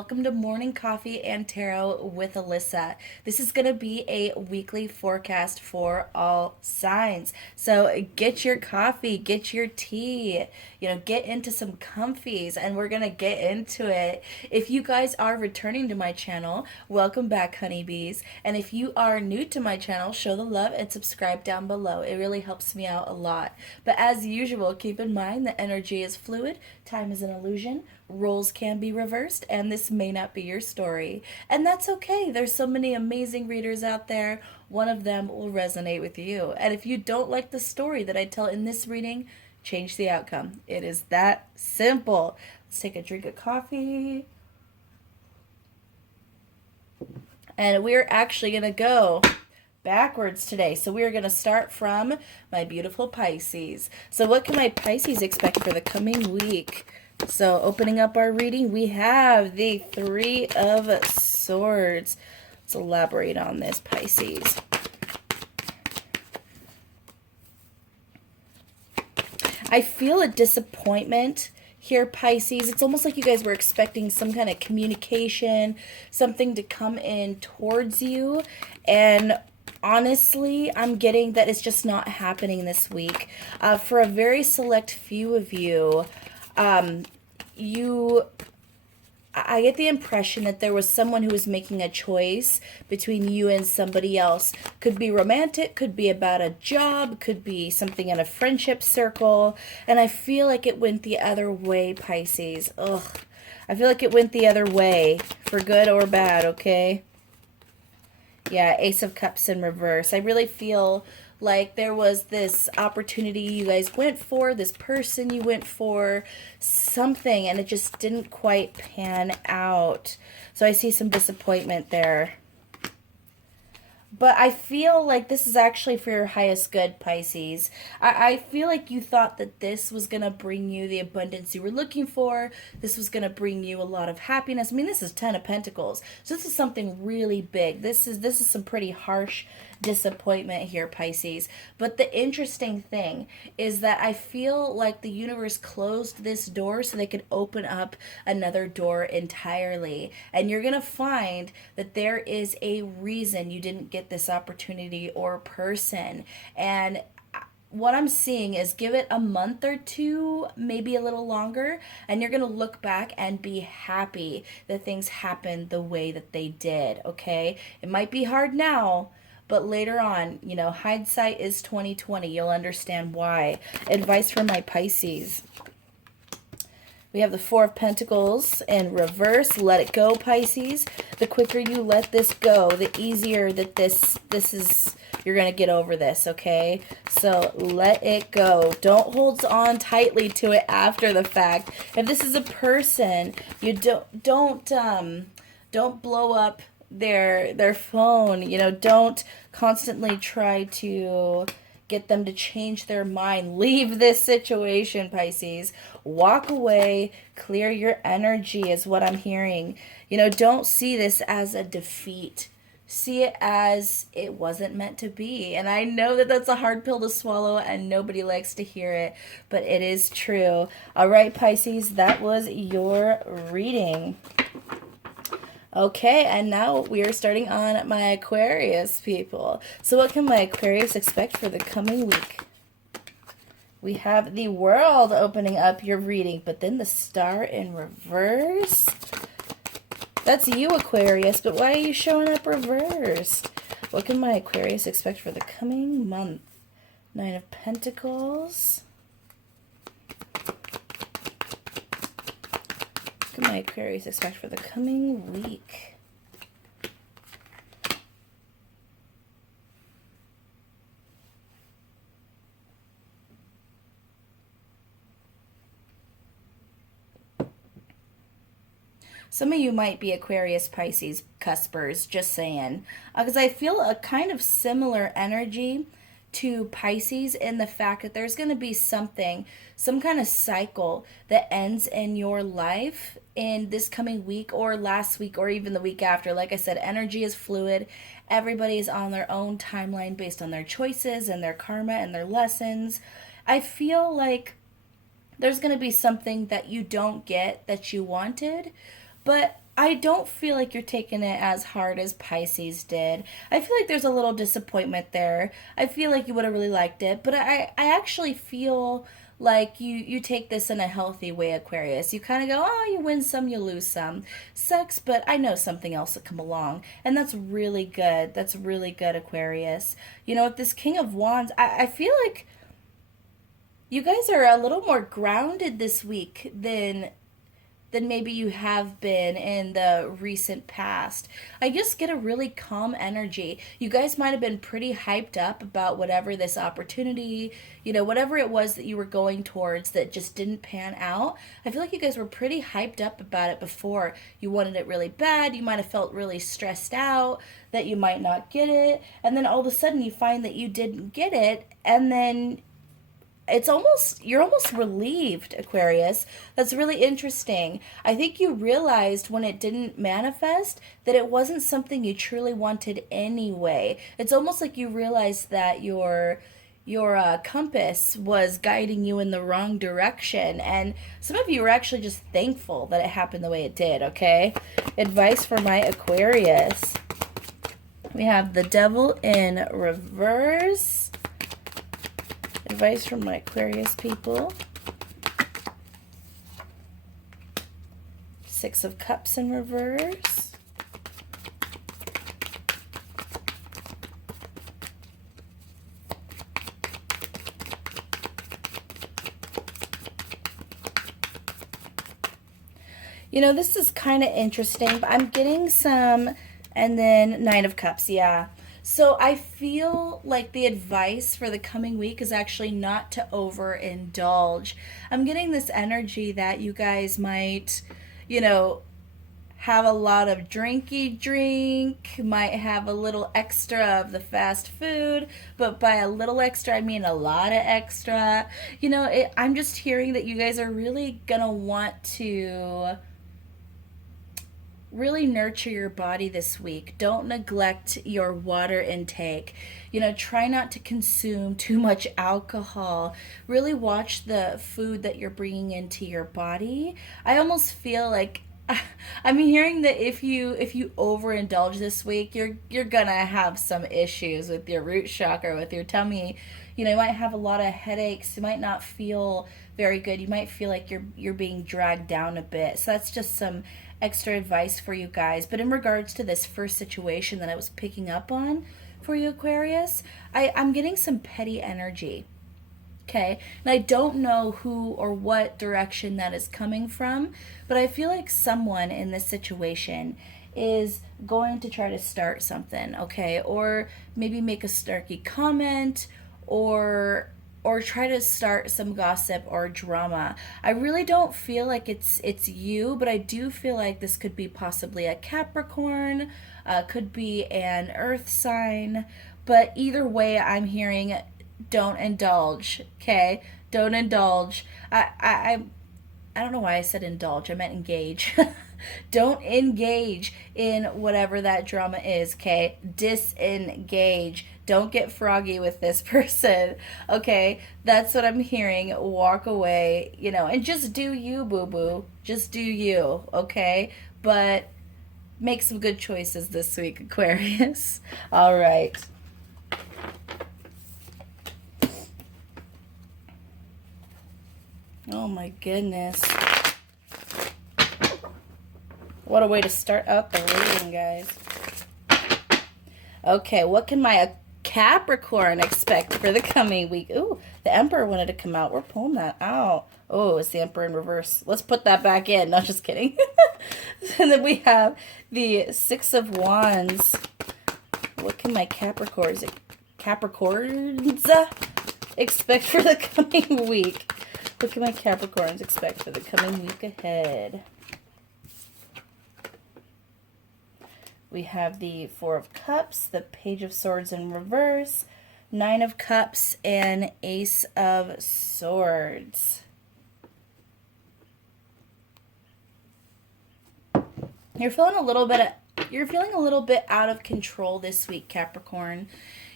welcome to Morning Coffee and Tarot with Alyssa. This is going to be a weekly forecast for all signs. So get your coffee, get your tea, get into some comfies, and we're going to get into it. If you guys are returning to my channel, welcome back, honeybees. And if you are new to my channel, show the love and subscribe down below. It really helps me out a lot. But as usual, keep in mind that energy is fluid, time is an illusion, roles can be reversed, and this may not be your story. And that's okay. There's so many amazing readers out there. One of them will resonate with you. And if you don't like the story that I tell in this reading, change the outcome. It is that simple. Let's take a drink of coffee. And we're actually going to go backwards today. So we're going to start from my beautiful Pisces. So what can my Pisces expect for the coming week? So opening up our reading, we have the Three of Swords. Let's elaborate on this, Pisces. I feel a disappointment here, Pisces. It's almost like you guys were expecting some kind of communication, something to come in towards you. And honestly, I'm getting that it's just not happening this week. For a very select few of you, I get the impression that there was someone who was making a choice between you and somebody else. Could be romantic, could be about a job, could be something in a friendship circle. And I feel like it went the other way, Pisces. Ugh. I feel like it went the other way, for good or bad, okay? Yeah, Ace of Cups in reverse. I really feel like there was this opportunity you guys went for, this person you went for, something, and it just didn't quite pan out. So I see some disappointment there. But I feel like this is actually for your highest good, Pisces. I feel like you thought that this was going to bring you the abundance you were looking for. This was going to bring you a lot of happiness. I mean, this is Ten of Pentacles. So this is something really big. This is some pretty harsh disappointment here, Pisces. But the interesting thing is that I feel like the universe closed this door so they could open up another door entirely. And you're going to find that there is a reason you didn't get this opportunity or person. And what I'm seeing is give it a month or two, maybe a little longer, and you're going to look back and be happy that things happened the way that they did, okay? It might be hard now, but later on, hindsight is 20/20. You'll understand why. Advice from my Pisces. We have the Four of Pentacles in reverse. Let it go, Pisces. The quicker you let this go, the easier that this is, you're going to get over this, okay? So let it go. Don't hold on tightly to it after the fact. If this is a person, you don't blow up their phone. Don't constantly try to get them to change their mind. Leave this situation, Pisces. Walk away. Clear your energy is what I'm hearing. Don't see this as a defeat. See it as it wasn't meant to be. And I know that that's a hard pill to swallow and nobody likes to hear it, but it is true. All right, Pisces, that was your reading. Okay, and now we are starting on my Aquarius, people. So what can my Aquarius expect for the coming week? We have the World opening up your reading, but then the Star in reverse. That's you, Aquarius, but why are you showing up reversed? What can my Aquarius expect for the coming month? Nine of Pentacles. What can my Aquarius expect for the coming week? Some of you might be Aquarius, Pisces, cuspers, just saying. Because I feel a kind of similar energy to Pisces in the fact that there's going to be something, some kind of cycle that ends in your life in this coming week or last week or even the week after. Like I said, energy is fluid. Everybody is on their own timeline based on their choices and their karma and their lessons. I feel like there's going to be something that you don't get that you wanted, but I don't feel like you're taking it as hard as Pisces did. I feel like there's a little disappointment there. I feel like you would have really liked it, but I actually feel like you take this in a healthy way, Aquarius. You kind of go, oh, you win some, you lose some. Sucks, but I know something else will come along, and that's really good. That's really good, Aquarius. You know, with this King of Wands, I feel like you guys are a little more grounded this week than maybe you have been in the recent past. I just get a really calm energy. You guys might have been pretty hyped up about whatever this opportunity, you know, whatever it was that you were going towards that just didn't pan out. I feel like you guys were pretty hyped up about it before. You wanted it really bad. You might have felt really stressed out that you might not get it. And then all of a sudden you find that you didn't get it. And then you're almost relieved, Aquarius. That's really interesting. I think you realized when it didn't manifest that it wasn't something you truly wanted anyway. It's almost like you realized that your compass was guiding you in the wrong direction, and some of you were actually just thankful that it happened the way it did. Okay, advice for my Aquarius. We have the Devil in reverse. Advice from my Aquarius people. Six of Cups in reverse. You know, this is kind of interesting, but I'm getting some, and then Nine of Cups, yeah. So I feel like the advice for the coming week is actually not to overindulge. I'm getting this energy that you guys might, you know, have a lot of drinky drink, might have a little extra of the fast food, but by a little extra, I mean a lot of extra. You know, I'm just hearing that you guys are really gonna want to really nurture your body this week. Don't neglect your water intake. You know, try not to consume too much alcohol. Really watch the food that you're bringing into your body. I almost feel like I'm hearing that if you overindulge this week, you're gonna have some issues with your root chakra, with your tummy. You know, you might have a lot of headaches. You might not feel very good. You might feel like you're being dragged down a bit. So that's just some extra advice for you guys. But in regards to this first situation that I was picking up on for you, Aquarius, I'm getting some petty energy. Okay, and I don't know who or what direction that is coming from, but I feel like someone in this situation is going to try to start something, okay, or maybe make a snarky comment, or try to start some gossip or drama. I really don't feel like it's you, but I do feel like this could be possibly a Capricorn, could be an earth sign, but either way I'm hearing don't indulge, okay? Don't indulge. I don't know why I said indulge. I meant engage. Don't engage in whatever that drama is, okay? Disengage. Don't get froggy with this person, okay? That's what I'm hearing. Walk away, you know, and just do you, boo-boo. Just do you, okay? But make some good choices this week, Aquarius. All right. Oh my goodness. What a way to start out the reading, guys. Okay, what can my Capricorn expect for the coming week? Ooh, the Emperor wanted to come out. We're pulling that out. Oh, it's the Emperor in reverse. Let's put that back in. No, just kidding. And then we have the Six of Wands. What can my Capricorns expect for the coming week? What can my Capricorns expect for the coming week ahead? We have the Four of Cups, the Page of Swords in reverse, Nine of Cups, and Ace of Swords. You're feeling a little bit out of control this week, Capricorn.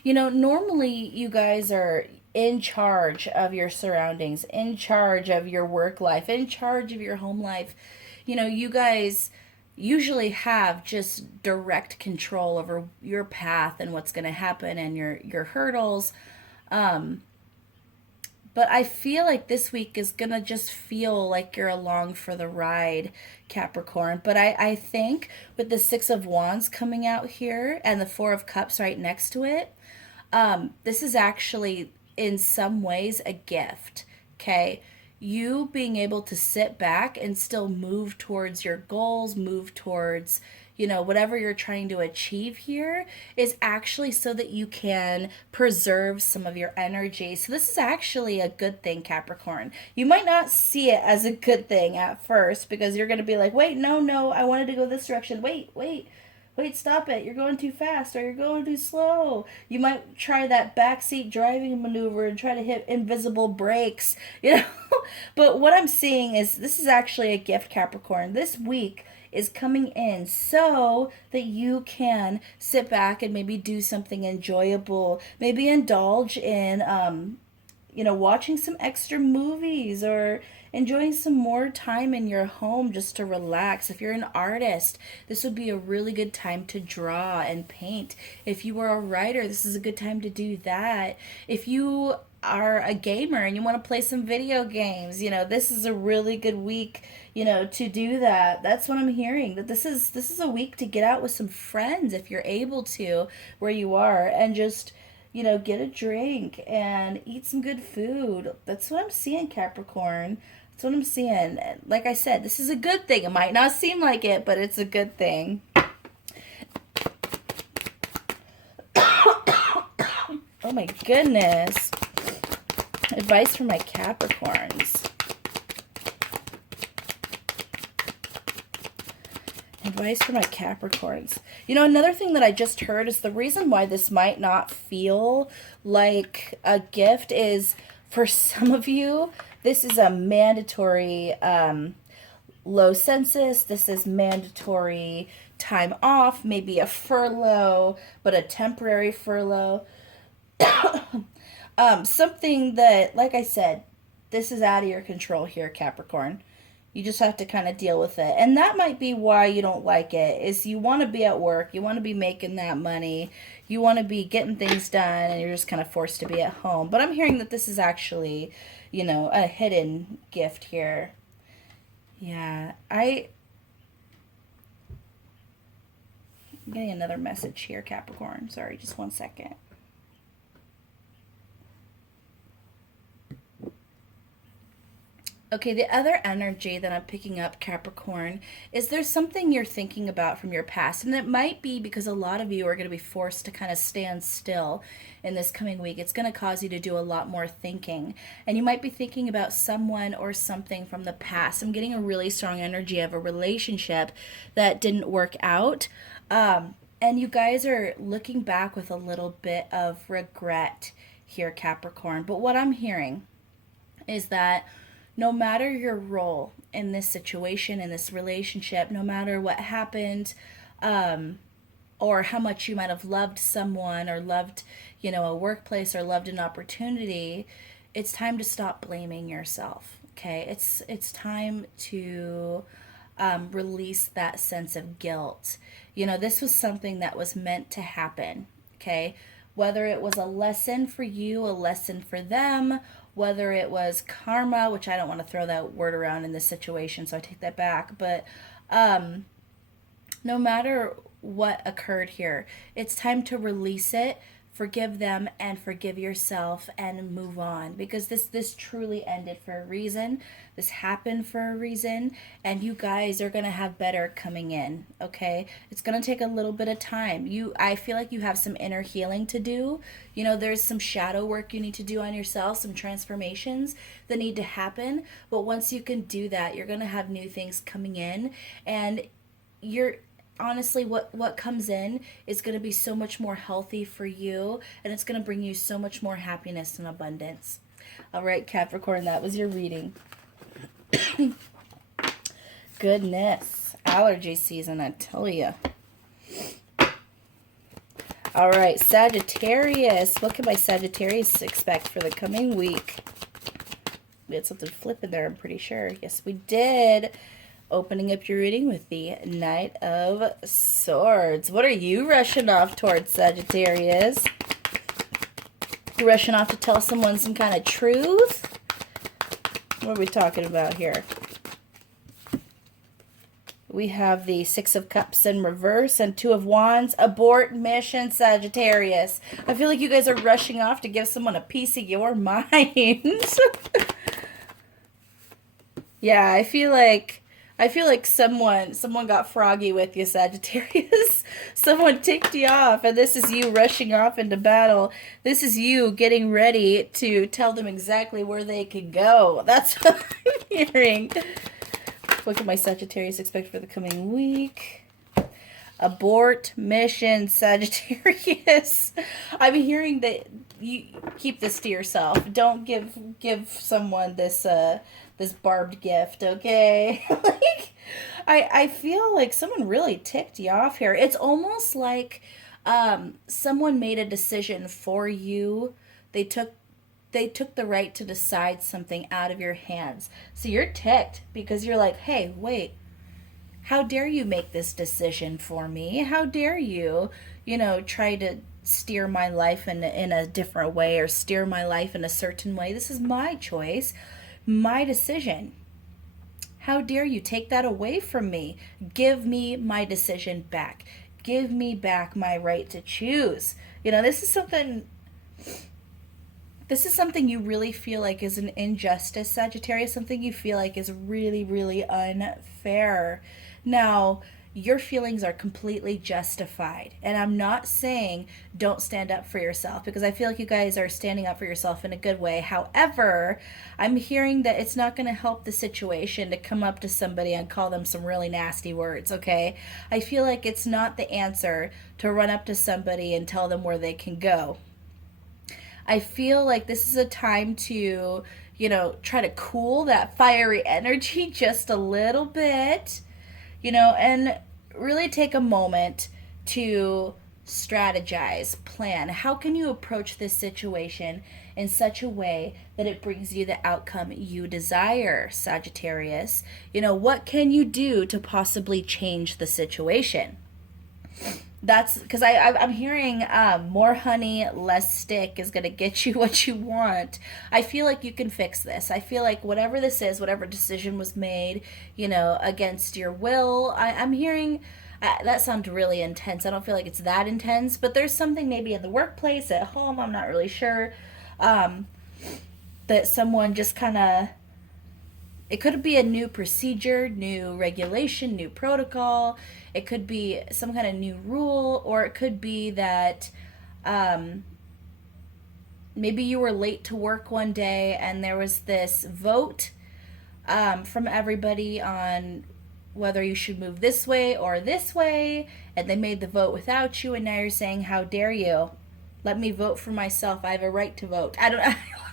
You know, normally you guys are in charge of your surroundings, in charge of your work life, in charge of your home life. You know, you guys usually have just direct control over your path and what's going to happen and your hurdles. But I feel like this week is going to just feel like you're along for the ride, Capricorn. But I think with the Six of Wands coming out here and the Four of Cups right next to it, this is actually in some ways a gift, okay? You being able to sit back and still move towards your goals, move towards, you know, whatever you're trying to achieve here is actually so that you can preserve some of your energy. So this is actually a good thing, Capricorn. You might not see it as a good thing at first because you're going to be like, wait, no, I wanted to go this direction. Wait, stop it. You're going too fast or you're going too slow. You might try that backseat driving maneuver and try to hit invisible brakes, you know. But what I'm seeing is this is actually a gift, Capricorn. This week is coming in so that you can sit back and maybe do something enjoyable. Maybe indulge in, you know, watching some extra movies or enjoying some more time in your home just to relax. If you're an artist, this would be a really good time to draw and paint. If you are a writer, this is a good time to do that. If you are a gamer and you want to play some video games, you know, this is a really good week, you know, to do that. That's what I'm hearing, that this is a week to get out with some friends if you're able to, where you are, and just, you know, get a drink and eat some good food. That's what I'm seeing, Capricorn. That's what I'm seeing. Like I said, this is a good thing. It might not seem like it, but it's a good thing. Oh my goodness. Advice for my Capricorns. Advice for my Capricorns. You know, another thing that I just heard is the reason why this might not feel like a gift is for some of you, this is a mandatory low census. This is mandatory time off, maybe a furlough, but a temporary furlough. Something that, like I said, this is out of your control here, Capricorn. You just have to kind of deal with it. And that might be why you don't like it, is you want to be at work. You want to be making that money. You want to be getting things done, and you're just kind of forced to be at home. But I'm hearing that this is actually, you know, a hidden gift here. Yeah, I'm getting another message here, Capricorn. Sorry, just one second. Okay, the other energy that I'm picking up, Capricorn, is there's something you're thinking about from your past. And it might be because a lot of you are going to be forced to kind of stand still in this coming week. It's going to cause you to do a lot more thinking. And you might be thinking about someone or something from the past. I'm getting a really strong energy of a relationship that didn't work out. And you guys are looking back with a little bit of regret here, Capricorn. But what I'm hearing is that no matter your role in this situation, in this relationship, no matter what happened, or how much you might have loved someone or loved, you know, a workplace or loved an opportunity, it's time to stop blaming yourself, okay? It's time to release that sense of guilt. You know, this was something that was meant to happen, okay? Whether it was a lesson for you, a lesson for them, whether it was karma, which I don't want to throw that word around in this situation, so I take that back. But no matter what occurred here, it's time to release it, forgive them, and forgive yourself, and move on. Because this truly ended for a reason. This happened for a reason, and you guys are going to have better coming in, okay? It's going to take a little bit of time. I feel like you have some inner healing to do. You know, there's some shadow work you need to do on yourself, some transformations that need to happen. But once you can do that, you're going to have new things coming in, and honestly, what comes in is going to be so much more healthy for you, and it's going to bring you so much more happiness and abundance. All right, Capricorn, that was your reading. Goodness, allergy season, I tell you. All right, Sagittarius. What can my Sagittarius expect for the coming week? We had something flipping there, I'm pretty sure. Yes, we did. opening up your reading with the Knight of Swords. What are you rushing off towards, Sagittarius? You rushing off to tell someone some kind of truth? What are we talking about here? We have the Six of Cups in reverse and Two of Wands. Abort mission, Sagittarius. I feel like you guys are rushing off to give someone a piece of your mind. Yeah, I feel like someone got froggy with you, Sagittarius. Someone ticked you off, and this is you rushing off into battle. This is you getting ready to tell them exactly where they can go. That's what I'm hearing. What can my Sagittarius expect for the coming week? Abort mission, Sagittarius. I'm hearing that you keep this to yourself. Don't give someone this this barbed gift, okay? Like, I feel like someone really ticked you off here. It's almost like someone made a decision for you. They took the right to decide something out of your hands. So you're ticked because you're like, hey, wait, how dare you make this decision for me? How dare you, try to steer my life in a different way or steer my life in a certain way? This is my choice, my decision. How dare you take that away from me? Give me my decision back. Give me back my right to choose. This is something you really feel like is an injustice, Sagittarius, something you feel like is really, really unfair. Now, your feelings are completely justified, and I'm not saying don't stand up for yourself, because I feel like you guys are standing up for yourself in a good way. However, I'm hearing that it's not going to help the situation to come up to somebody and call them some really nasty words, okay? I feel like it's not the answer to run up to somebody and tell them where they can go. I feel like this is a time to, try to cool that fiery energy just a little bit, and really take a moment to strategize, plan. How can you approach this situation in such a way that it brings you the outcome you desire, Sagittarius? What can you do to possibly change the situation? That's because I'm hearing more honey, less stick is going to get you what you want. I feel like you can fix this. I feel like whatever this is, whatever decision was made, against your will, I'm hearing, that sounds really intense. I don't feel like it's that intense, but there's something maybe in the workplace, at home, I'm not really sure, that someone just kind of, it could be a new procedure, new regulation, new protocol. It could be some kind of new rule, or it could be that maybe you were late to work one day and there was this vote from everybody on whether you should move this way or this way, and they made the vote without you, and now you're saying, how dare you? Let me vote for myself. I have a right to vote. I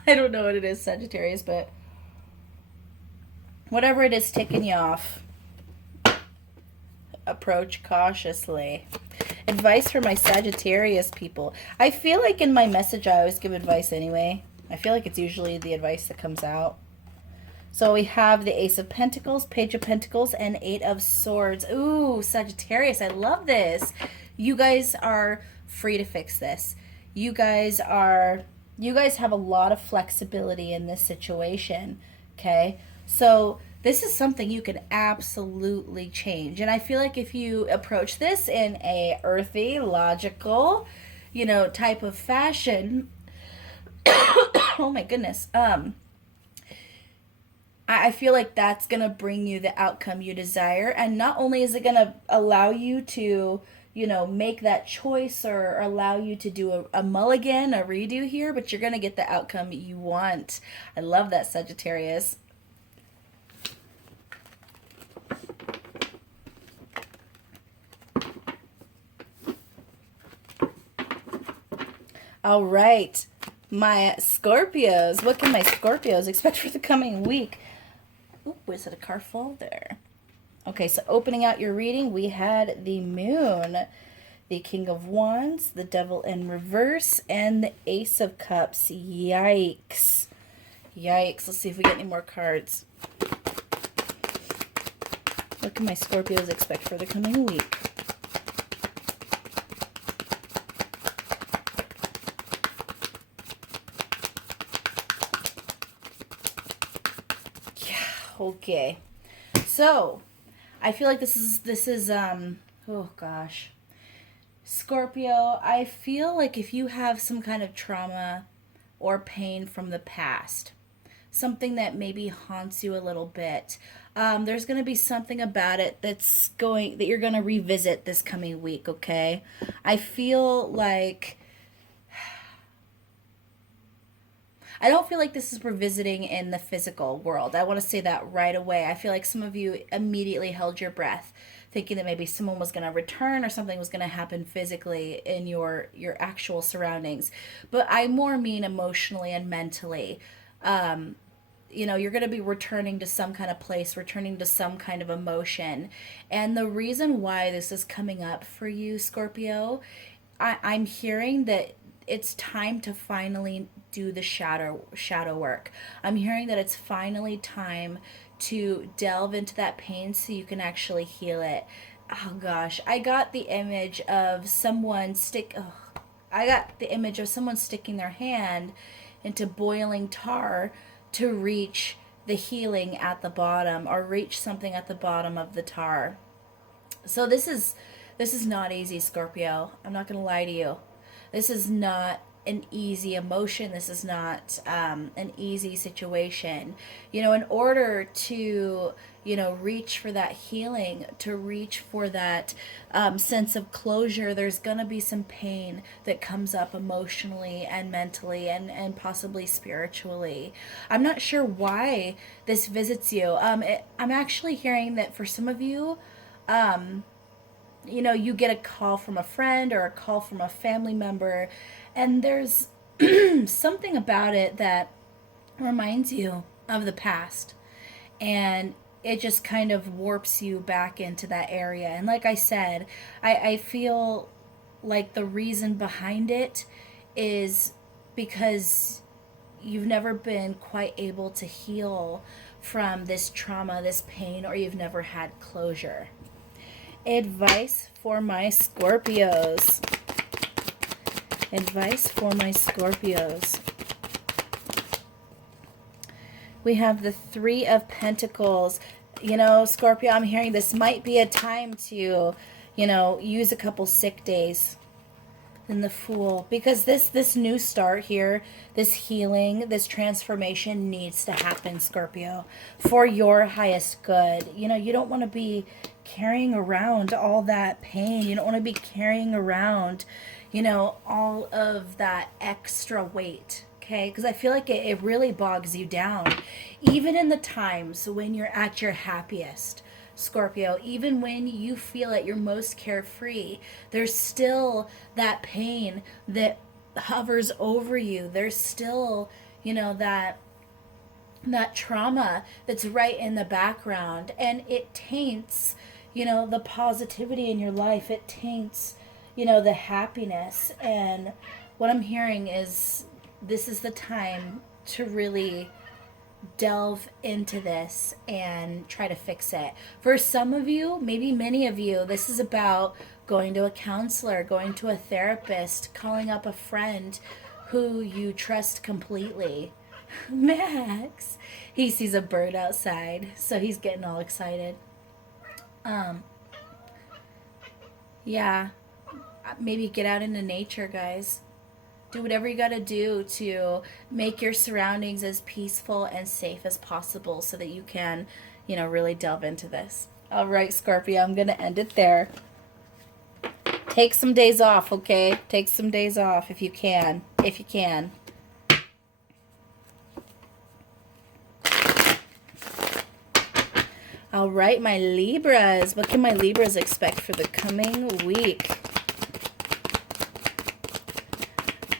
don't know what it is, Sagittarius, but whatever it is ticking you off, approach cautiously. Advice for my Sagittarius people. I feel like in my message I always give advice anyway. I feel like it's usually the advice that comes out. So we have the Ace of Pentacles, Page of Pentacles, and Eight of Swords. Ooh, Sagittarius, I love this. You guys are free to fix this. You guys have a lot of flexibility in this situation, okay? So this is something you can absolutely change. And I feel like if you approach this in a earthy, logical, type of fashion, oh my goodness, I feel like that's going to bring you the outcome you desire. And not only is it going to allow you to, make that choice or allow you to do a mulligan, a redo here, but you're going to get the outcome you want. I love that, Sagittarius. All right, my Scorpios. What can my Scorpios expect for the coming week? Ooh, is it a car fall there? Okay, so opening out your reading, we had the Moon, the King of Wands, the Devil in reverse, and the Ace of Cups. Yikes. Yikes. Let's see if we get any more cards. What can my Scorpios expect for the coming week? Yeah, okay. So, I feel like this is oh gosh. Scorpio, I feel like if you have some kind of trauma or pain from the past, something that maybe haunts you a little bit, there's going to be something about it that you're going to revisit this coming week, okay? I feel like I don't feel like this is revisiting in the physical world. I want to say that right away. I feel like some of you immediately held your breath, thinking that maybe someone was going to return or something was going to happen physically in your actual surroundings. But I more mean emotionally and mentally. You know, you're going to be returning to some kind of place, returning to some kind of emotion. And the reason why this is coming up for you, Scorpio, I'm hearing that it's time to finally do the shadow work. I'm hearing that it's finally time to delve into that pain so you can actually heal it. Oh gosh, I got the image of someone sticking their hand into boiling tar to reach the healing at the bottom, or reach something at the bottom of the tar. So this is not easy, Scorpio. I'm not going to lie to you. This is not an easy emotion. This is not an easy situation. You know, in order to, you know, reach for that healing, to reach for that sense of closure, there's going to be some pain that comes up emotionally and mentally and possibly spiritually. I'm not sure why this visits you. I'm actually hearing that for some of you, you know, you get a call from a friend or a call from a family member, and there's something about it that reminds you of the past, and it just kind of warps you back into that area. And like I said, I feel like the reason behind it is because you've never been quite able to heal from this trauma, this pain, or you've never had closure. Advice for my Scorpios. Advice for my Scorpios. We have the Three of Pentacles. You know, Scorpio, I'm hearing this might be a time to, you know, use a couple sick days. And the Fool. Because this new start here, this healing, this transformation needs to happen, Scorpio, for your highest good. You know, you don't want to be carrying around all that pain. You don't want to be carrying around, you know, all of that extra weight. Okay, because I feel like it really bogs you down. Even in the times when you're at your happiest, Scorpio, even when you feel at your most carefree, there's still that pain that hovers over you. There's still, you know, that trauma that's right in the background, and it taints, you know, the positivity in your life. It taints, you know, the happiness. And what I'm hearing is this is the time to really delve into this and try to fix it. For some of you, maybe many of you, this is about going to a counselor, going to a therapist, calling up a friend who you trust completely. Max, he sees a bird outside, so he's getting all excited. Yeah, maybe get out into nature, guys. Do whatever you got to do to make your surroundings as peaceful and safe as possible so that you can, you know, really delve into this. All right, Scorpio, I'm going to end it there. Take some days off, okay? Take some days off if you can. If you can. All right, my Libras. What can my Libras expect for the coming week?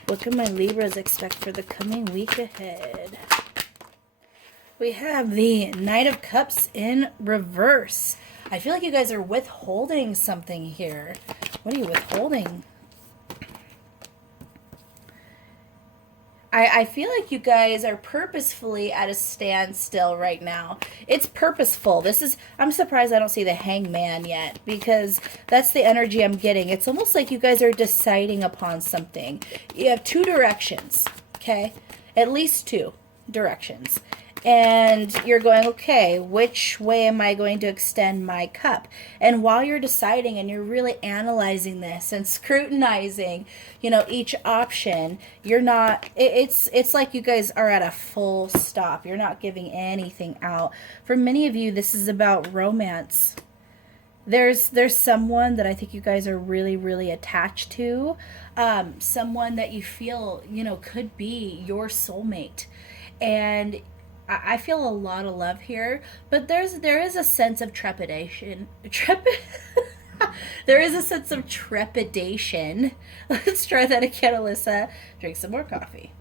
What can my Libras expect for the coming week ahead? We have the Knight of Cups in reverse. I feel like you guys are withholding something here. What are you withholding? I feel like you guys are purposefully at a standstill right now. It's purposeful. I'm surprised I don't see the Hangman yet, because that's the energy I'm getting. It's almost like you guys are deciding upon something. You have two directions, okay? At least two directions. And you're going, okay, which way am I going to extend my cup? And while you're deciding and you're really analyzing this and scrutinizing, each option, it's like you guys are at a full stop. You're not giving anything out. For many of you, this is about romance. There's someone that I think you guys are really, really attached to. Someone that you feel, could be your soulmate. And I feel a lot of love here, but there is a sense of trepidation. There is a sense of trepidation. Let's try that again, Alyssa. Drink some more coffee.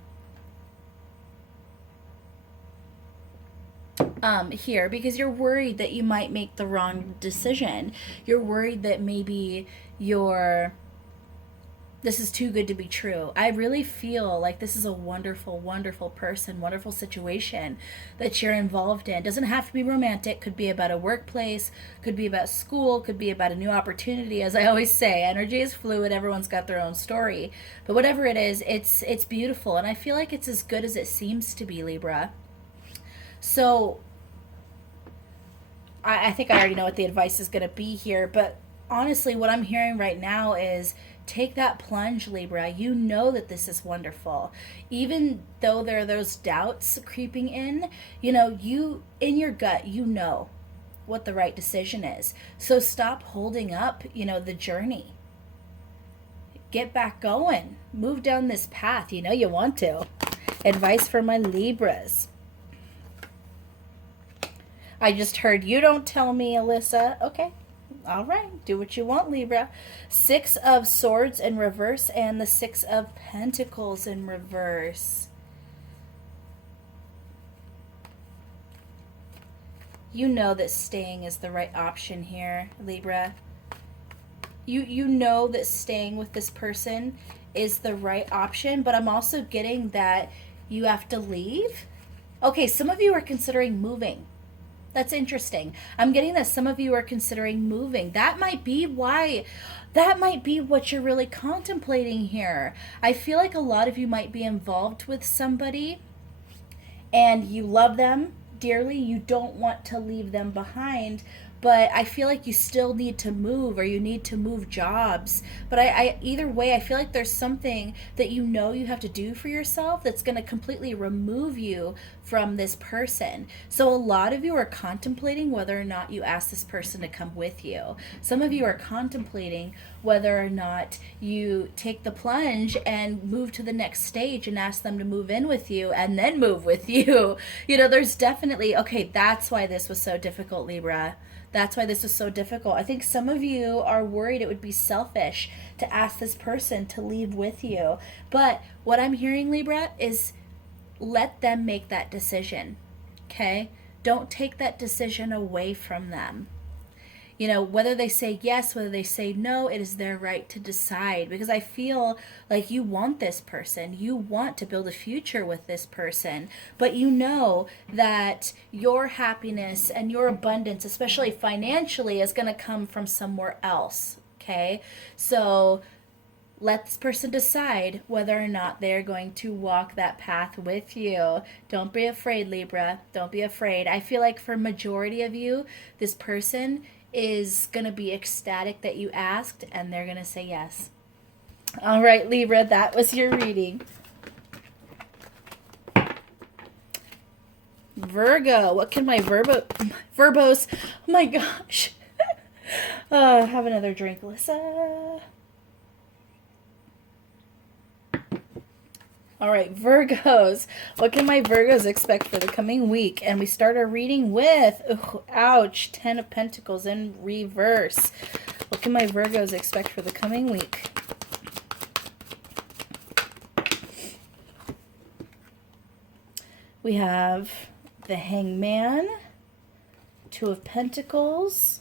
Here, because you're worried that you might make the wrong decision. You're worried that maybe this is too good to be true. I really feel like this is a wonderful, wonderful person, wonderful situation that you're involved in. It doesn't have to be romantic. Could be about a workplace, could be about school, could be about a new opportunity. As I always say, energy is fluid. Everyone's got their own story. But whatever it is, it's beautiful. And I feel like it's as good as it seems to be, Libra. So I think I already know what the advice is going to be here. But honestly, what I'm hearing right now is, take that plunge, Libra. You know that this is wonderful. Even though there are those doubts creeping in, you, in your gut, you know what the right decision is. So stop holding up, the journey. Get back going. Move down this path. You want to. Advice for my Libras. I just heard, you don't tell me, Alyssa. Okay. All right, do what you want, Libra. 6 of Swords in reverse and the 6 of Pentacles in reverse. You know that staying is the right option here, Libra. You know that staying with this person is the right option, but I'm also getting that you have to leave. Okay, some of you are considering moving. That's interesting. I'm getting that some of you are considering moving. That might be what you're really contemplating here. I feel like a lot of you might be involved with somebody and you love them dearly. You don't want to leave them behind, but I feel like you still need to move, or you need to move jobs. But I either way, I feel like there's something that you have to do for yourself that's going to completely remove you from this person. So a lot of you are contemplating whether or not you ask this person to come with you. Some of you are contemplating whether or not you take the plunge and move to the next stage and ask them to move in with you and then move with you. There's definitely, okay, that's why this was so difficult, Libra. That's why this was so difficult. I think some of you are worried it would be selfish to ask this person to leave with you. But what I'm hearing, Libra, is let them make that decision, okay? Don't take that decision away from them. Whether they say yes, whether they say no, it is their right to decide. Because I feel like you want this person. You want to build a future with this person. But you know that your happiness and your abundance, especially financially, is going to come from somewhere else. Okay? So let this person decide whether or not they're going to walk that path with you. Don't be afraid, Libra. Don't be afraid. I feel like for majority of you, this person is going to be ecstatic that you asked, and they're going to say yes. All right, Libra, that was your reading. Virgo, what can my Verbos, oh my gosh. Have another drink, Alyssa. All right, Virgos. What can my Virgos expect for the coming week? And we start our reading with, ouch, 10 of Pentacles in reverse. What can my Virgos expect for the coming week? We have the Hangman, 2 of Pentacles,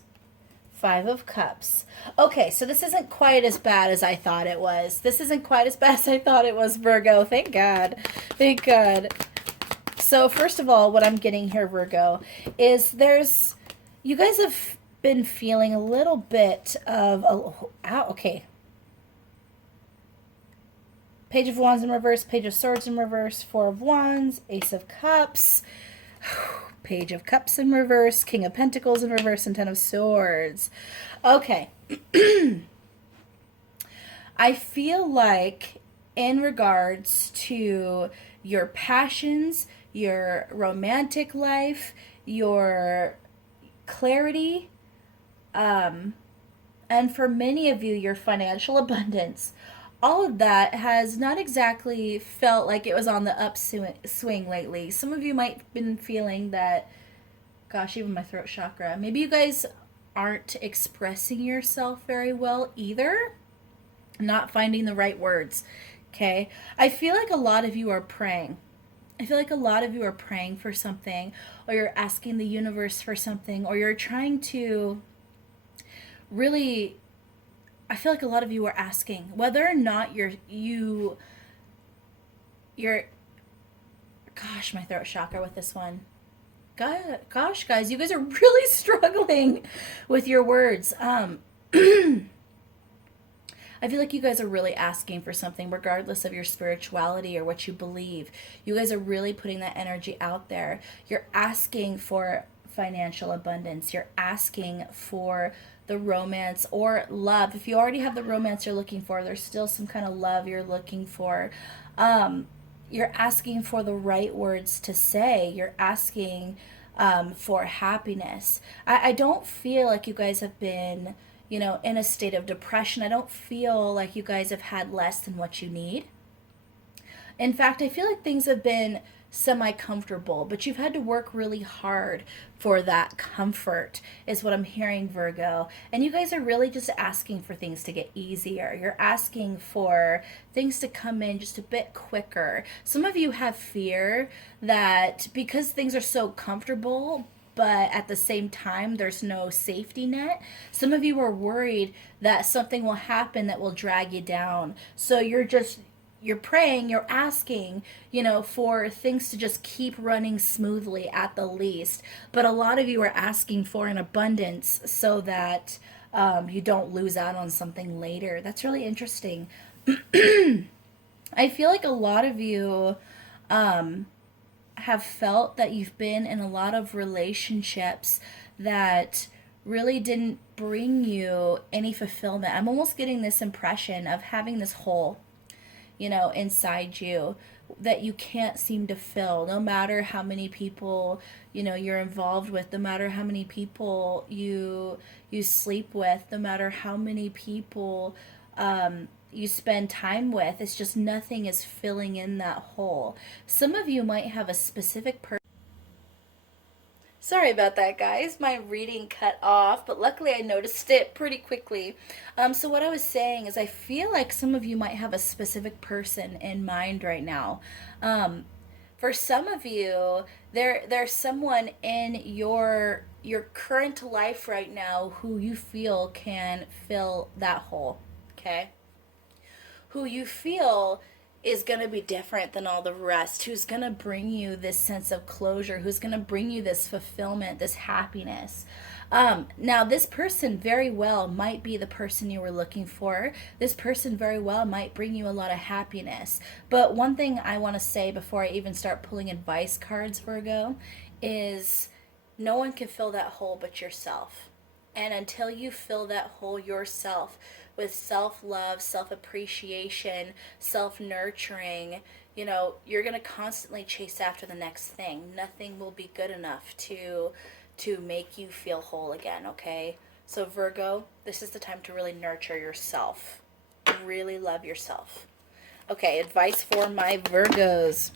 Five of Cups. Okay, so this isn't quite as bad as I thought it was. This isn't quite as bad as I thought it was, Virgo. Thank God. Thank God. So first of all, what I'm getting here, Virgo, is you guys have been feeling a little bit of, okay. Page of Wands in reverse, Page of Swords in reverse, Four of Wands, Ace of Cups, Page of Cups in reverse, King of Pentacles in reverse, and Ten of Swords. Okay. I feel like in regards to your passions, your romantic life, your clarity, and for many of you, your financial abundance, all of that has not exactly felt like it was on the upswing lately. Some of you might have been feeling that, gosh, even my throat chakra. Maybe you guys aren't expressing yourself very well either. Not finding the right words. Okay? I feel like a lot of you are praying. I feel like a lot of you are praying for something, or you're asking the universe for something, or you're trying to really, I feel like a lot of you are asking whether or not you're gosh, my throat chakra with this one. Gosh, guys, you guys are really struggling with your words. I feel like you guys are really asking for something, regardless of your spirituality or what you believe. You guys are really putting that energy out there. You're asking for financial abundance. You're asking for the romance or love. If you already have the romance you're looking for, there's still some kind of love you're looking for. You're asking for the right words to say. You're asking for happiness. I don't feel like you guys have been, in a state of depression. I don't feel like you guys have had less than what you need. In fact, I feel like things have been semi-comfortable, but you've had to work really hard for that comfort, is what I'm hearing, Virgo. And you guys are really just asking for things to get easier. You're asking for things to come in just a bit quicker. Some of you have fear that because things are so comfortable, but at the same time, there's no safety net. Some of you are worried that something will happen that will drag you down. So you're praying, you're asking, for things to just keep running smoothly at the least. But a lot of you are asking for an abundance so that you don't lose out on something later. That's really interesting. I feel like a lot of you have felt that you've been in a lot of relationships that really didn't bring you any fulfillment. I'm almost getting this impression of having this hole, inside you that you can't seem to fill, no matter how many people, you're involved with, no matter how many people you sleep with, no matter how many people you spend time with. It's just nothing is filling in that hole. Some of you might have a specific person. Sorry about that, guys. My reading cut off, but luckily I noticed it pretty quickly. So what I was saying is I feel like some of you might have a specific person in mind right now. For some of you, there's someone in your current life right now who you feel can fill that hole, okay? Who you feel is going to be different than all the rest, who's going to bring you this sense of closure, who's going to bring you this fulfillment, this happiness. Now, this person very well might be the person you were looking for. This person very well might bring you a lot of happiness. But one thing I want to say before I even start pulling advice cards, Virgo, is no one can fill that hole but yourself. And until you fill that hole yourself with self-love, self-appreciation, self-nurturing, you're going to constantly chase after the next thing. Nothing will be good enough to make you feel whole again, okay? So Virgo, this is the time to really nurture yourself. Really love yourself. Okay, advice for my Virgos.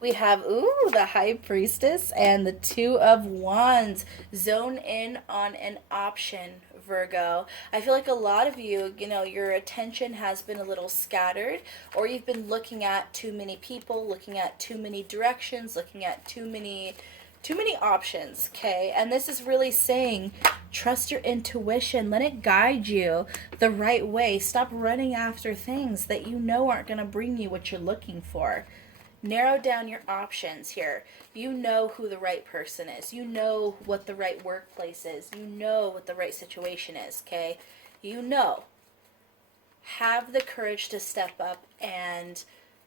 We have, the High Priestess and the Two of Wands. Zone in on an option, Virgo. I feel like a lot of you, your attention has been a little scattered, or you've been looking at too many people, looking at too many directions, looking at too many Too many options, okay? And this is really saying, trust your intuition. Let it guide you the right way. Stop running after things that you know aren't going to bring you what you're looking for. Narrow down your options here. You know who the right person is. You know what the right workplace is. You know what the right situation is, okay? You know. Have the courage to step up and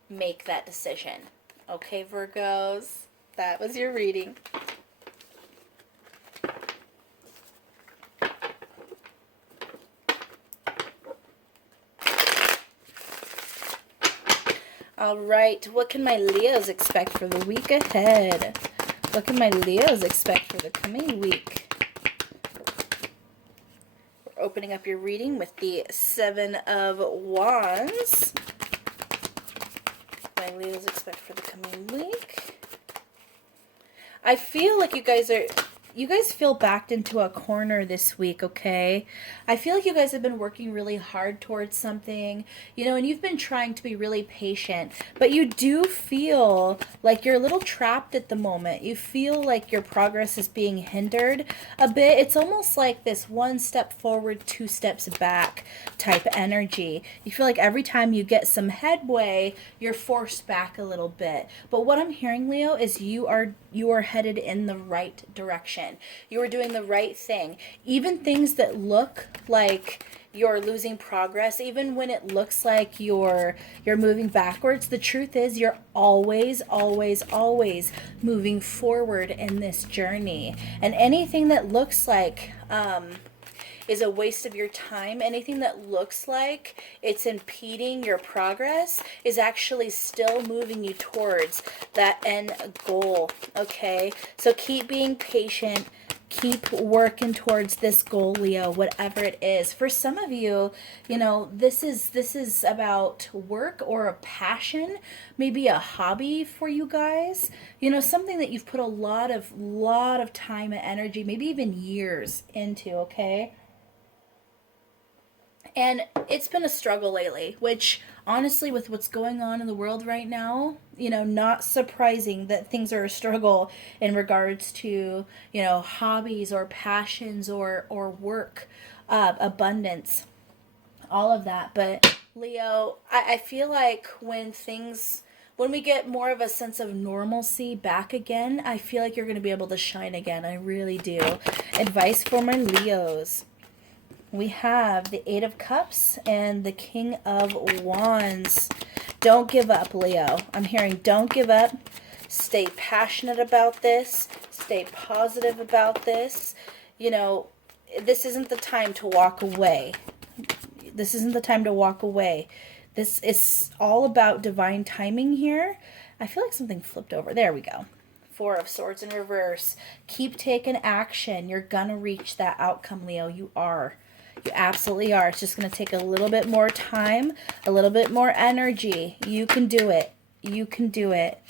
make that decision. Okay, Virgos? That was your reading. All right, what can my Leos expect for the week ahead? What can my Leos expect for the coming week? We're opening up your reading with the Seven of Wands. What my Leos expect for the coming week. I feel like you guys feel backed into a corner this week, okay? I feel like you guys have been working really hard towards something, you know, and you've been trying to be really patient, but you do feel like you're a little trapped at the moment. You feel like your progress is being hindered a bit. It's almost like this one step forward, two steps back type energy. You feel like every time you get some headway, you're forced back a little bit. But what I'm hearing, Leo, is you are headed in the right direction. You are doing the right thing. Even things that look like you're losing progress, even when it looks like you're moving backwards, the truth is you're always moving forward in this journey. And anything that looks like is a waste of your time, anything that looks like it's impeding your progress is actually still moving you towards that end goal, okay? So keep being patient, keep working towards this goal, Leo, whatever it is. For some of you, you know, this is about work or a passion, maybe a hobby for you guys, you know, something that you've put a lot of time and energy, maybe even years into, okay? And it's been a struggle lately, which honestly, with what's going on in the world right now, you know, not surprising that things are a struggle in regards to, you know, hobbies or passions or work, abundance, all of that. But Leo, I feel like when we get more of a sense of normalcy back again, I feel like you're going to be able to shine again. I really do. Advice for my Leos. We have the Eight of Cups and the King of Wands. Don't give up, Leo. I'm hearing don't give up. Stay passionate about this. Stay positive about this. You know, this isn't the time to walk away. This isn't the time to walk away. This is all about divine timing here. I feel like something flipped over. There we go. Four of Swords in reverse. Keep taking action. You're gonna reach that outcome, Leo. You are. You absolutely are. It's just going to take a little bit more time, a little bit more energy. You can do it. You can do it.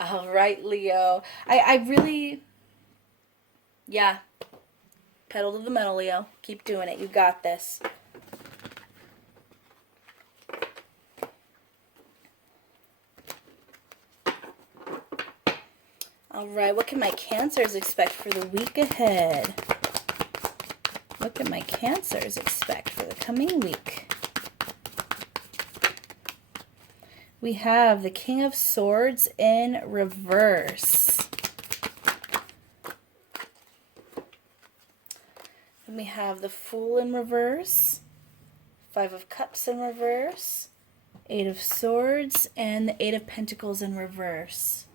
All right, Leo. I really, yeah. Pedal to the metal, Leo. Keep doing it. You got this. All right. What can my Cancers expect for the week ahead? What can my Cancers expect for the coming week? We have the King of Swords in reverse. And we have the Fool in reverse, Five of Cups in reverse, Eight of Swords, and the Eight of Pentacles in reverse.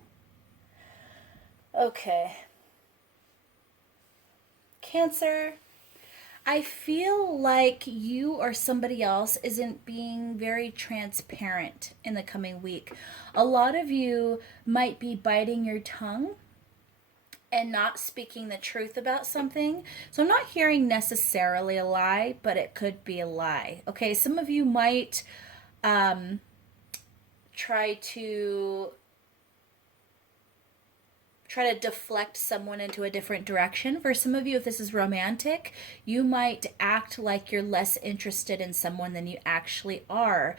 Okay. Cancer, I feel like you or somebody else isn't being very transparent in the coming week. A lot of you might be biting your tongue and not speaking the truth about something. So I'm not hearing necessarily a lie, but it could be a lie. Okay, some of you might try to try to deflect someone into a different direction. For some of you, if this is romantic, you might act like you're less interested in someone than you actually are.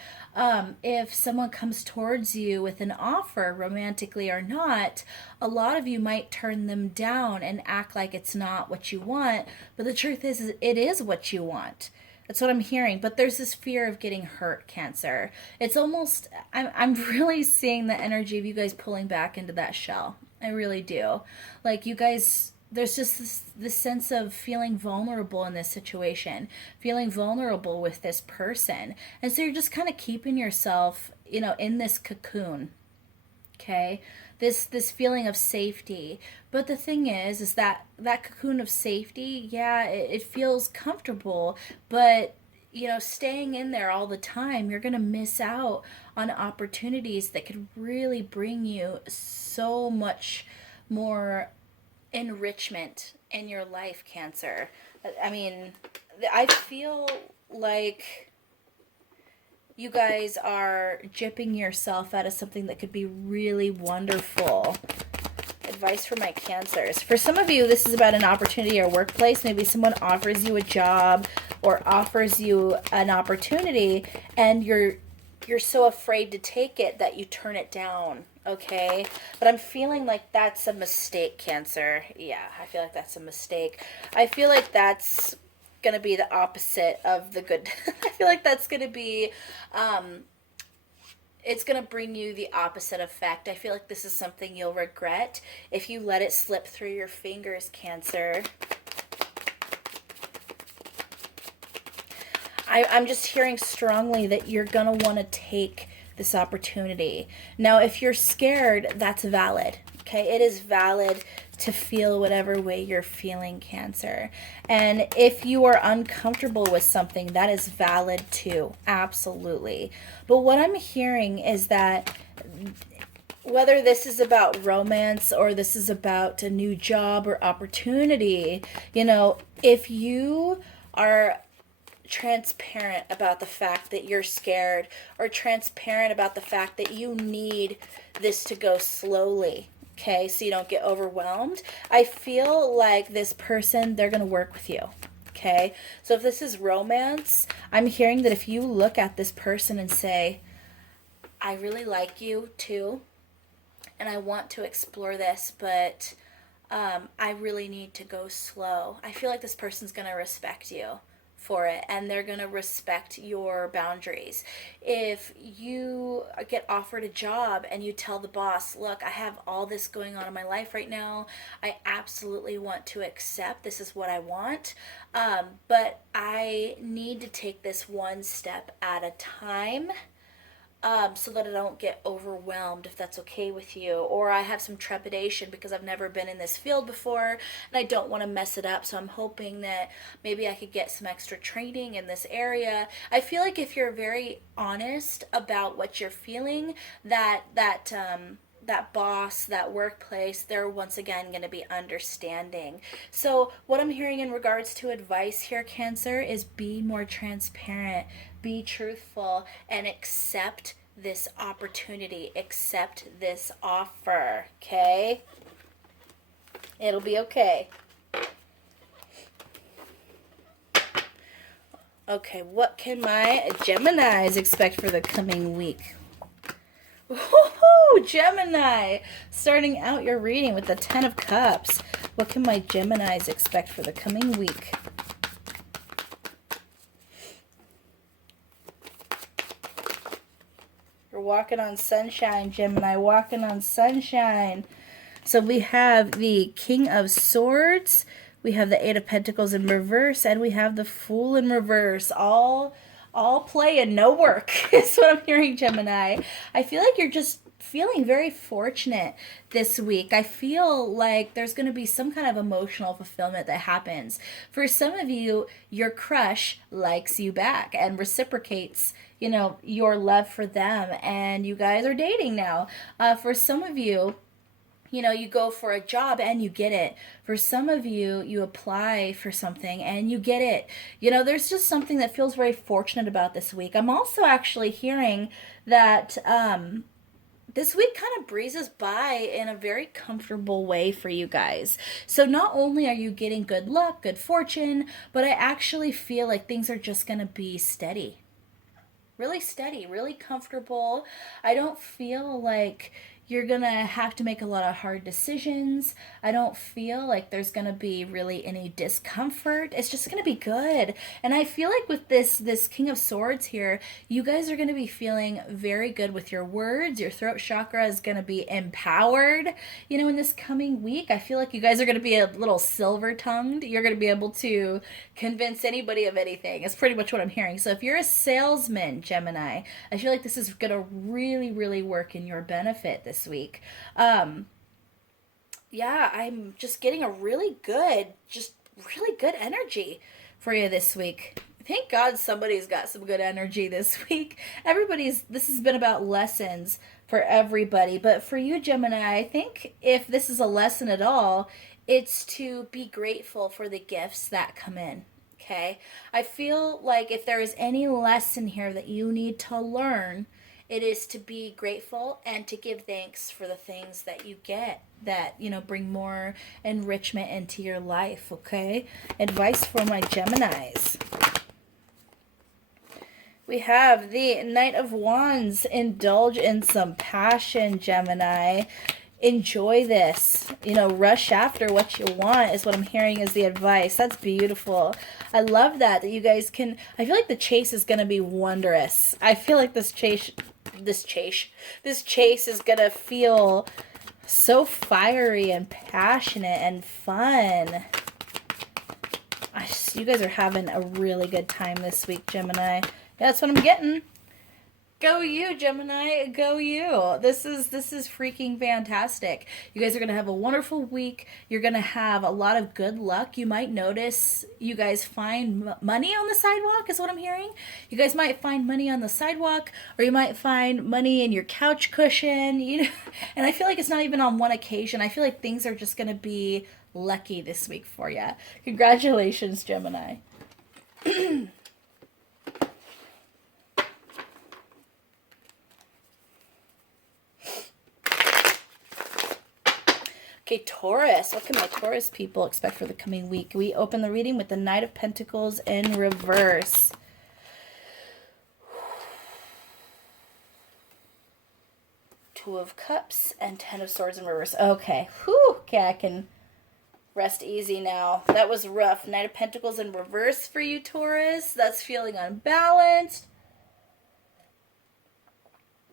If someone comes towards you with an offer, romantically or not, a lot of you might turn them down and act like it's not what you want. But the truth is it is what you want. That's what I'm hearing. But there's this fear of getting hurt, Cancer. It's almost, I'm really seeing the energy of you guys pulling back into that shell. I really do. Like, you guys, there's just this sense of feeling vulnerable in this situation, feeling vulnerable with this person. And so you're just kind of keeping yourself, in this cocoon. Okay? This feeling of safety. But the thing is that cocoon of safety, yeah, it feels comfortable, but staying in there all the time, you're going to miss out on opportunities that could really bring you so much more enrichment in your life, Cancer. I mean, I feel like you guys are gypping yourself out of something that could be really wonderful. Advice for my Cancers. For some of you, this is about an opportunity or workplace. Maybe someone offers you a job or offers you an opportunity, and you're so afraid to take it that you turn it down, okay? But I'm feeling like that's a mistake, Cancer. Yeah, I feel like that's a mistake. I feel like that's going to be the opposite of the good. I feel like that's going to be, it's going to bring you the opposite effect. I feel like this is something you'll regret if you let it slip through your fingers, Cancer. I'm just hearing strongly that you're going to want to take this opportunity. Now, if you're scared, that's valid. Okay, it is valid to feel whatever way you're feeling, Cancer. And if you are uncomfortable with something, that is valid too. Absolutely. But what I'm hearing is that whether this is about romance or this is about a new job or opportunity, if you are transparent about the fact that you're scared, or transparent about the fact that you need this to go slowly, okay, so you don't get overwhelmed, I feel like this person, they're going to work with you, okay? So if this is romance, I'm hearing that if you look at this person and say, I really like you too, and I want to explore this, but I really need to go slow, I feel like this person's going to respect you for it, and they're going to respect your boundaries. If you get offered a job and you tell the boss, look, I have all this going on in my life right now, I absolutely want to accept, this is what I want, but I need to take this one step at a time, so that I don't get overwhelmed, if that's okay with you. Or I have some trepidation because I've never been in this field before and I don't want to mess it up, so I'm hoping that maybe I could get some extra training in this area. I feel like if you're very honest about what you're feeling, that boss, that workplace, they're once again going to be understanding. So what I'm hearing in regards to advice here, Cancer, is be more transparent, be truthful, and accept this opportunity, accept this offer, okay? It'll be okay. Okay, what can my Geminis expect for the coming week? Woohoo! Gemini! Starting out your reading with the Ten of Cups. What can my Geminis expect for the coming week? You're walking on sunshine, Gemini. Walking on sunshine. So we have the King of Swords. We have the Eight of Pentacles in reverse. And we have the Fool in reverse. All play and no work is what I'm hearing, Gemini. I feel like you're just feeling very fortunate this week. I feel like there's going to be some kind of emotional fulfillment that happens. For some of you, your crush likes you back and reciprocates, your love for them, and you guys are dating now. For some of you, you go for a job and you get it. For some of you, you apply for something and you get it. There's just something that feels very fortunate about this week. I'm also actually hearing that this week kind of breezes by in a very comfortable way for you guys. So not only are you getting good luck, good fortune, but I actually feel like things are just going to be steady, really comfortable. I don't feel like you're gonna have to make a lot of hard decisions. I don't feel like there's gonna be really any discomfort. It's just gonna be good. And I feel like with this King of Swords here, you guys are gonna be feeling very good with your words. Your throat chakra is gonna be empowered. You know, in this coming week, I feel like you guys are gonna be a little silver tongued. You're gonna be able to convince anybody of anything. It's pretty much what I'm hearing. So if you're a salesman, Gemini, I feel like this is gonna really, really work in your benefit this week. Yeah, I'm just getting a really good energy for you this week. Thank God somebody's got some good energy this week. This has been about lessons for everybody, but for you, Gemini, I think if this is a lesson at all, it's to be grateful for the gifts that come in. Okay? I feel like if there is any lesson here that you need to learn, it is to be grateful and to give thanks for the things that you get that, bring more enrichment into your life, okay? Advice for my Geminis. We have the Knight of Wands. Indulge in some passion, Gemini. Enjoy this. Rush after what you want is what I'm hearing is the advice. That's beautiful. I love that you guys can... I feel like the chase is going to be wondrous. I feel like this chase is going to feel so fiery and passionate and fun. You guys are having a really good time this week, Gemini. Yeah, that's what I'm getting. Go you, Gemini. Go you. This is freaking fantastic. You guys are going to have a wonderful week. You're going to have a lot of good luck. You might notice you guys find money on the sidewalk is what I'm hearing. You guys might find money on the sidewalk, or you might find money in your couch cushion. And I feel like it's not even on one occasion. I feel like things are just going to be lucky this week for you. Congratulations, Gemini. Okay, Taurus. What can my Taurus people expect for the coming week? We open the reading with the Knight of Pentacles in reverse. Two of Cups and Ten of Swords in reverse. Okay. Whew. Okay, I can rest easy now. That was rough. Knight of Pentacles in reverse for you, Taurus. That's feeling unbalanced.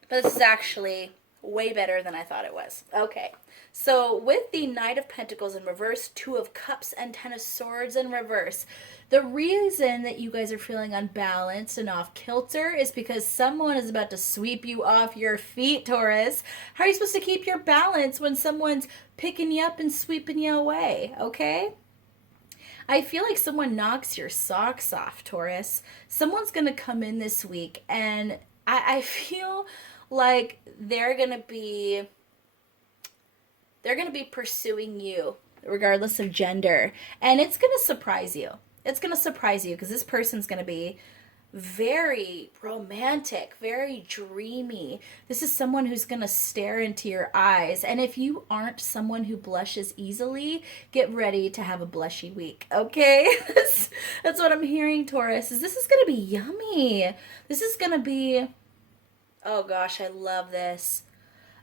But this is actually way better than I thought it was. Okay. So with the Knight of Pentacles in reverse, Two of Cups, and Ten of Swords in reverse, the reason that you guys are feeling unbalanced and off kilter is because someone is about to sweep you off your feet, Taurus. How are you supposed to keep your balance when someone's picking you up and sweeping you away, okay? I feel like someone knocks your socks off, Taurus. Someone's going to come in this week, and I feel like they're going to be pursuing you regardless of gender, and it's going to surprise you. It's going to surprise you because this person's going to be very romantic, very dreamy. This is someone who's going to stare into your eyes, and if you aren't someone who blushes easily, get ready to have a blushy week, okay? That's what I'm hearing, Taurus. This is going to be yummy. This is going to be... Oh gosh, I love this.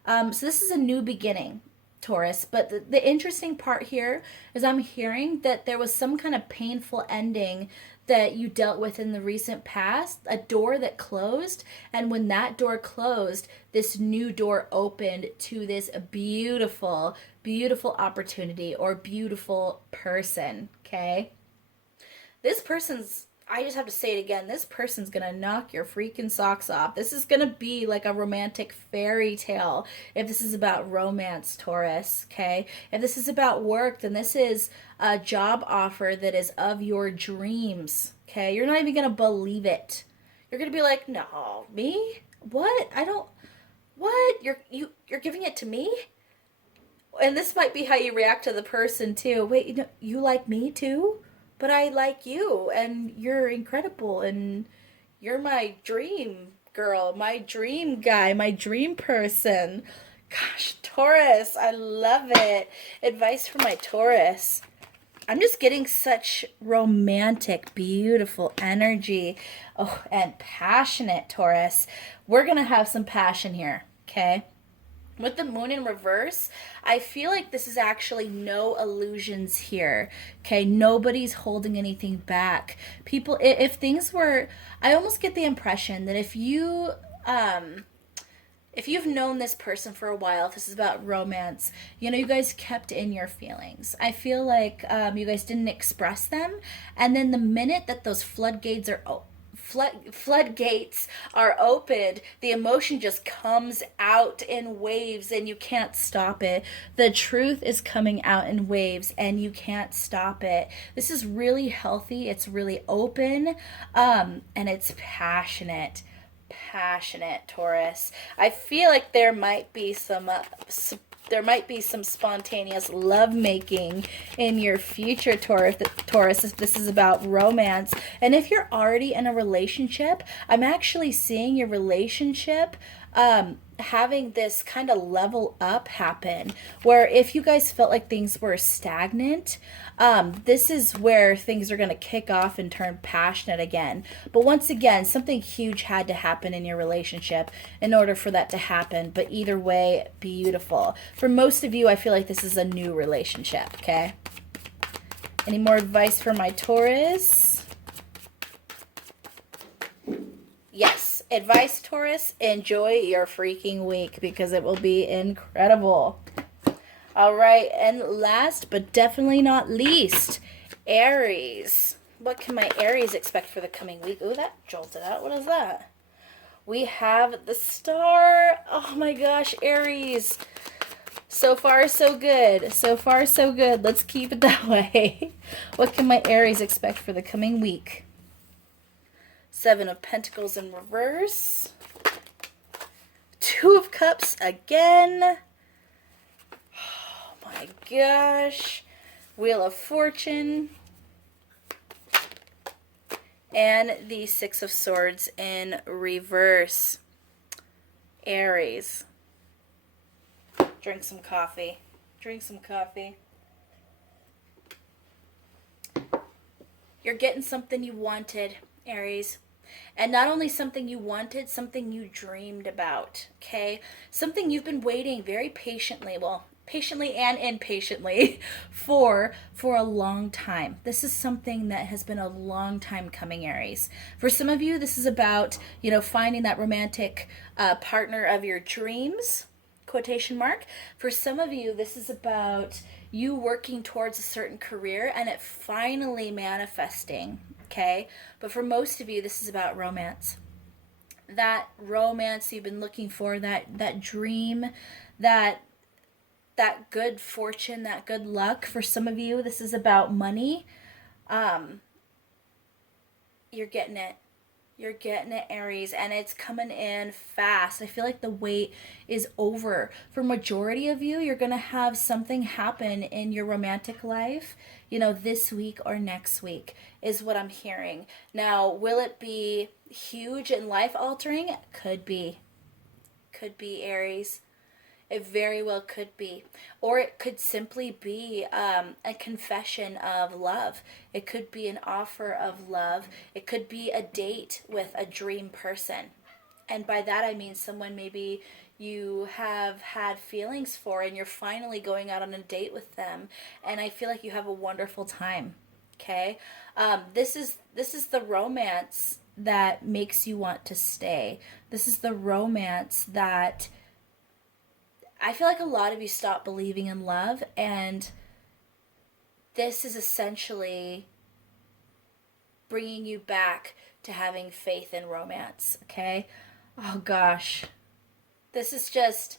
So this is a new beginning, Taurus. But the interesting part here is I'm hearing that there was some kind of painful ending that you dealt with in the recent past, a door that closed. And when that door closed, this new door opened to this beautiful, beautiful opportunity or beautiful person, okay? This person's... I just have to say it again. This person's going to knock your freaking socks off. This is going to be like a romantic fairy tale if this is about romance, Taurus, okay? If this is about work, then this is a job offer that is of your dreams, okay? You're not even going to believe it. You're going to be like, no, me? What? What? You're giving it to me? And this might be how you react to the person, too. Wait, you like me, too? But I like you, and you're incredible, and you're my dream girl, my dream guy, my dream person. Gosh, Taurus, I love it. Advice for my Taurus. I'm just getting such romantic, beautiful energy. Oh, and passionate, Taurus. We're going to have some passion here, okay? With the moon in reverse, I feel like this is actually no illusions here. Okay, nobody's holding anything back. People, if things were, I almost get the impression that if you've known this person for a while, if this is about romance, you know, you guys kept in your feelings. I feel like you guys didn't express them, and then the minute that those floodgates are opened, the emotion just comes out in waves and you can't stop it. The truth is coming out in waves and you can't stop it. This is really healthy. It's really open, and it's passionate, Taurus. I feel like there might be some spontaneous lovemaking in your future, Taurus, if this is about romance. And if you're already in a relationship, I'm actually seeing your relationship having this kind of level up happen, where if you guys felt like things were stagnant, this is where things are going to kick off and turn passionate again. But once again, something huge had to happen in your relationship in order for that to happen. But either way, beautiful. For most of you, I feel like this is a new relationship, okay? Any more advice for my Taurus? Yes. Advice, Taurus, enjoy your freaking week because it will be incredible. All right, and last but definitely not least, Aries. What can my Aries expect for the coming week? Ooh, that jolted out. What is that? We have the star. Oh my gosh, Aries. So far, so good. So far, so good. Let's keep it that way. What can my Aries expect for the coming week? Seven of Pentacles in reverse. Two of Cups again. Oh my gosh. Wheel of Fortune. And the Six of Swords in reverse. Aries. Drink some coffee. Drink some coffee. You're getting something you wanted, Aries. And not only something you wanted, something you dreamed about, okay? Something you've been waiting very patiently, well, patiently and impatiently for a long time. This is something that has been a long time coming, Aries. For some of you, this is about, you know, finding that romantic partner of your dreams, quotation mark. For some of you, this is about you working towards a certain career and it finally manifesting, okay? But for most of you, this is about romance. That romance you've been looking for, that dream, that good fortune, that good luck. For some of you, this is about money. You're getting it. You're getting it, Aries, and it's coming in fast. I feel like the wait is over. For majority of you, you're going to have something happen in your romantic life, you know, this week or next week is what I'm hearing. Now, will it be huge and life-altering? Could be. Could be, Aries. It very well could be. Or it could simply be a confession of love. It could be an offer of love. It could be a date with a dream person. And by that I mean someone maybe you have had feelings for and you're finally going out on a date with them. And I feel like you have a wonderful time. Okay? This is the romance that makes you want to stay. This is the romance that I feel like a lot of you stop believing in love, and this is essentially bringing you back to having faith in romance, okay? Oh gosh. This is just,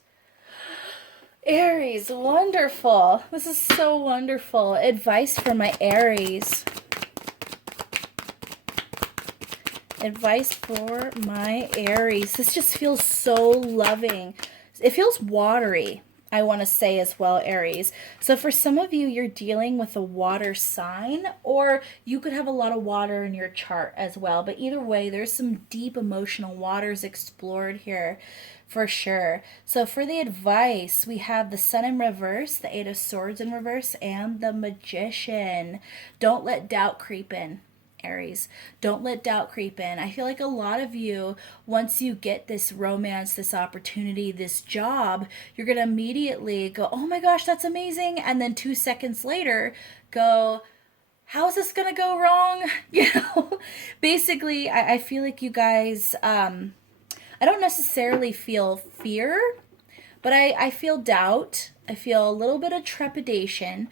Aries, wonderful. This is so wonderful. Advice for my Aries. Advice for my Aries. This just feels so loving. It feels watery. I want to say as well, Aries. So for some of you, you're dealing with a water sign, or you could have a lot of water in your chart as well. But either way, there's some deep emotional waters explored here for sure. So for the advice, we have the Sun in reverse, the Eight of Swords in reverse, and the Magician. Don't let doubt creep in, Aries. Don't let doubt creep in. I feel like a lot of you, once you get this romance, this opportunity, this job, you're going to immediately go, oh my gosh, that's amazing. And then 2 seconds later, go, how is this going to go wrong? You know, basically, I feel like you guys, I don't necessarily feel fear, but I feel doubt. I feel a little bit of trepidation.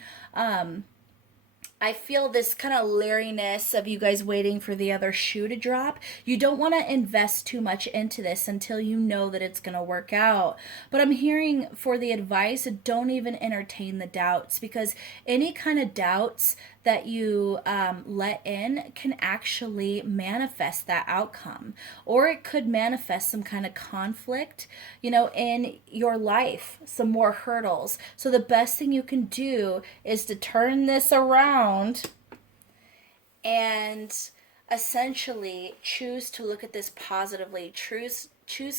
I feel this kind of leeriness of you guys waiting for the other shoe to drop. You don't want to invest too much into this until you know that it's going to work out. But I'm hearing for the advice, don't even entertain the doubts, because any kind of doubts that you let in can actually manifest that outcome, or it could manifest some kind of conflict, you know, in your life, some more hurdles. So the best thing you can do is to turn this around and essentially choose to look at this positively. Choose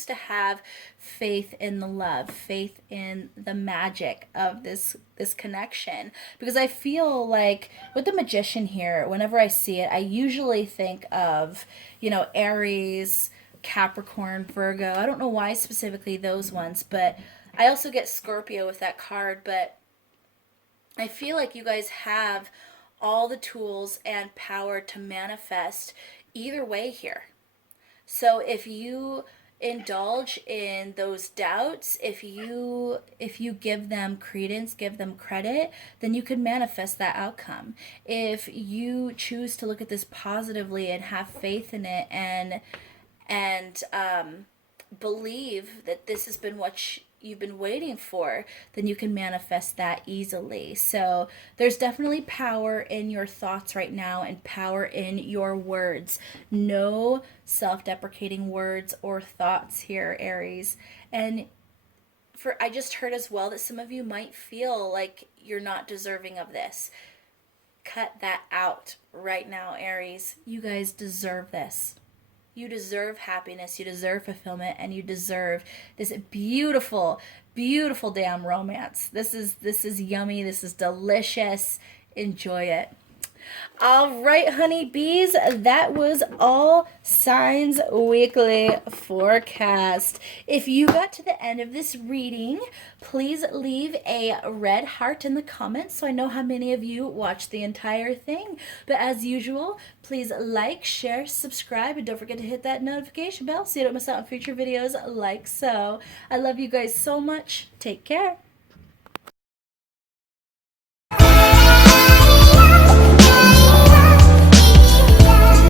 to have faith in the love, faith in the magic of this connection. Because I feel like with the Magician here, whenever I see it, I usually think of, you know, Aries, Capricorn, Virgo. I don't know why specifically those ones, but I also get Scorpio with that card. But I feel like you guys have all the tools and power to manifest either way here. So if you indulge in those doubts, if you give them credence, give them credit, then you can manifest that outcome. If you choose to look at this positively and have faith in it, and believe that this has been what you've been waiting for, then you can manifest that easily. So there's definitely power in your thoughts right now and power in your words. No self-deprecating words or thoughts here, Aries. And I just heard as well that some of you might feel like you're not deserving of this. Cut that out right now, Aries. You guys deserve this. You deserve happiness, you deserve fulfillment, and you deserve this beautiful, beautiful damn romance. This is yummy. This is delicious. Enjoy it. All right, honeybees, that was all Signs Weekly Forecast. If you got to the end of this reading, please leave a red heart in the comments so I know how many of you watched the entire thing. But as usual, please like, share, subscribe, and don't forget to hit that notification bell so you don't miss out on future videos like so. I love you guys so much. Take care.